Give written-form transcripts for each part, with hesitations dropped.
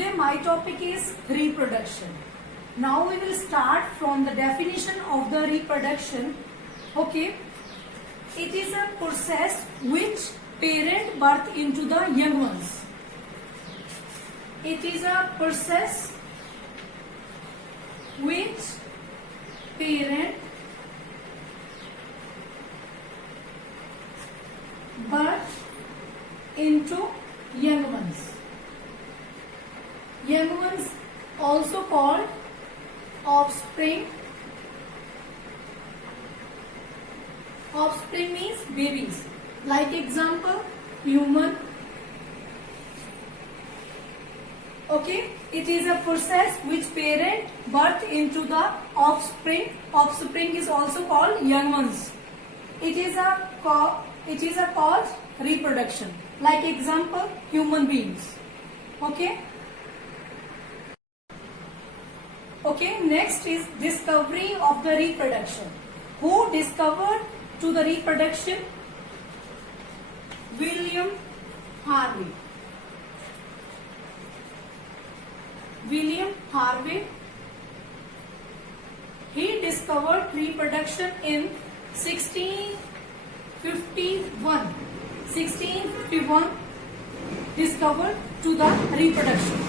Today my topic is reproduction. Now we will start from the definition of the reproduction. Okay. It is a process which parent birth into the young ones. It is a process which parent birth into young ones. Young ones also called offspring. Offspring means babies. Like example, human. Okay, it is a process which parent birth into the offspring. Offspring is also called young ones. It is a called reproduction. Like example, human beings. Okay. Okay, next is discovery of the reproduction. Who discovered to the reproduction? William Harvey. William Harvey. He discovered reproduction in 1651. 1651 discovered to the reproduction.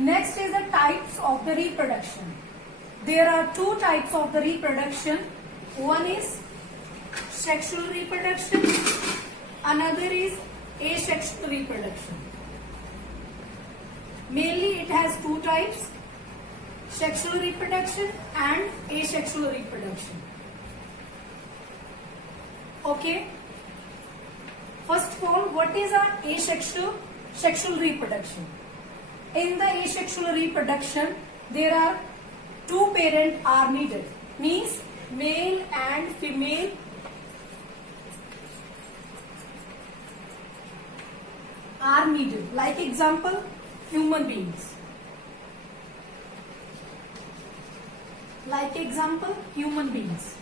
Next is the types of the reproduction. There are two types of the reproduction. One is sexual reproduction. Another is asexual reproduction. Mainly it has two types: sexual reproduction and asexual reproduction. Okay. First of all, what is an sexual reproduction? In the asexual reproduction, there are two parents are needed. Means male and female are needed. Like example, human beings. Like example, human beings.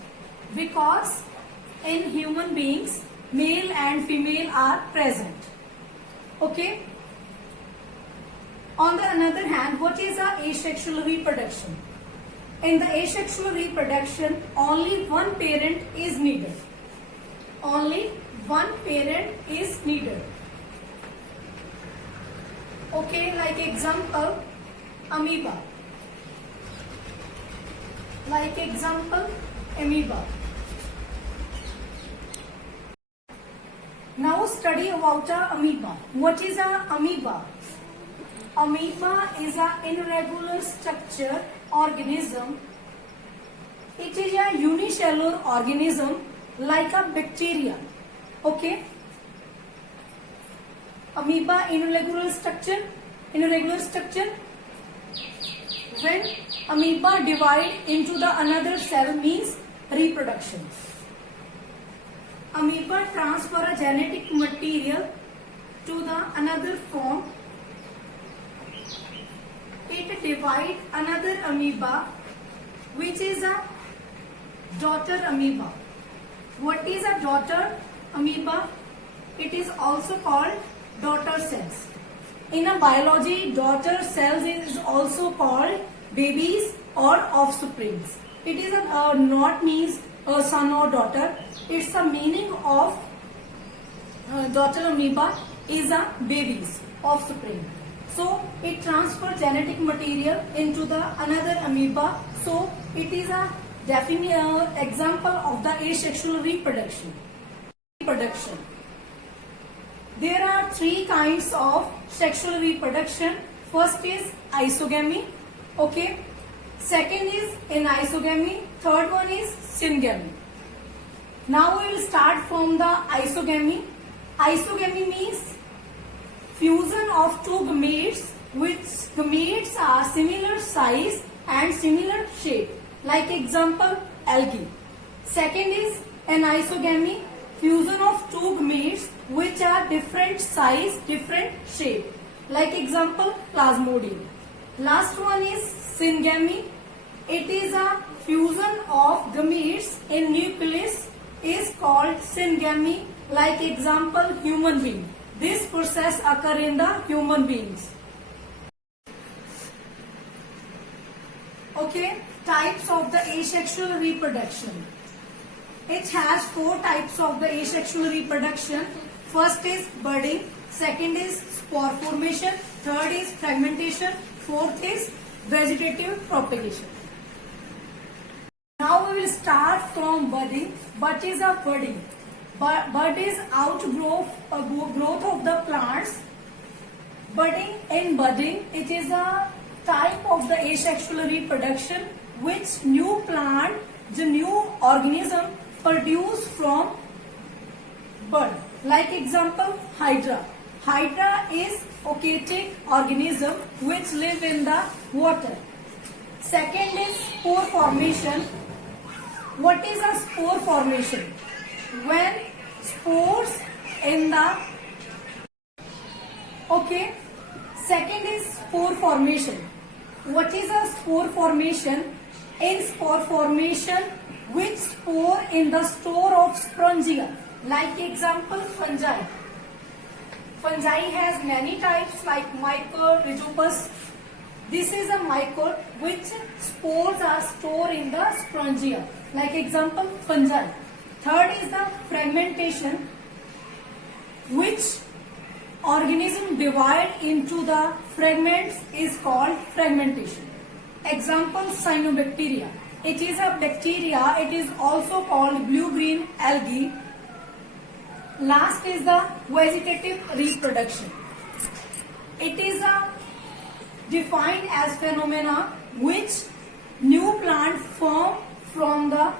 Because in human beings, male and female are present. Okay. On the other hand, what is a asexual reproduction? In the asexual reproduction, only one parent is needed. Only one parent is needed. Okay, like example, amoeba. Like example, amoeba. Now study about a amoeba. What is a amoeba? Amoeba is an irregular structure organism. It is a unicellular organism like a bacteria. Okay. Amoeba irregular structure. When amoeba divide into the another cell means reproduction. Amoeba transfer a genetic material to the another form. It divide another amoeba, which is a daughter amoeba. What is a daughter amoeba? It is also called daughter cells. In a biology, daughter cells is also called babies or offsprings. It is not means a son or daughter. It's the meaning of daughter amoeba is a babies, offspring. So it transfers genetic material into the another amoeba. So it is a definite example of the asexual reproduction. There are three kinds of sexual reproduction. First is isogamy. Okay. Second is anisogamy. Third one is syngamy. Now we will start from the isogamy. Isogamy means fusion of two gametes, which gametes are similar size and similar shape. Like example, algae. Second is anisogamy, fusion of two gametes which are different size, different shape. Like example, Plasmodium. Last one is syngamy. It is a fusion of gametes in nucleus is called syngamy. Like example, human being. This process occur in the human beings. Okay, types of the asexual reproduction. It has 4 types of the asexual reproduction. First is budding, second is spore formation, third is fragmentation, fourth is vegetative propagation. Now we will start from budding. What is a budding? Bud is outgrowth growth of the plants. In budding, it is a type of the asexual reproduction which new plant, the new organism produce from bud. Like example, Hydra. Hydra is aquatic organism which live in the water. Second is spore formation. What is a spore formation? When spores in the second is spore formation. What is a spore formation? In spore formation, which spore in the store of sporangia. Like example, fungi. Fungi has many types like mycot, rhizopus. This is a mycot which spores are stored in the sporangia. Like example, fungi. Third is the fragmentation, which organism divide into the fragments is called fragmentation. Example, cyanobacteria. It is a bacteria. It is also called blue-green algae. Last is the vegetative reproduction. It is defined as phenomena which new plant form from the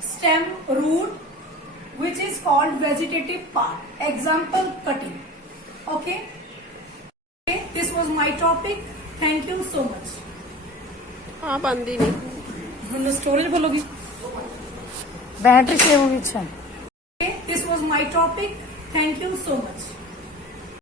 stem root, which is called vegetative part. Example, cutting. Okay, this was my topic. Thank you so much. हाँ बंदी नहीं storage बोलोगी battery save होगी अच्छा This was my topic. Thank you so much.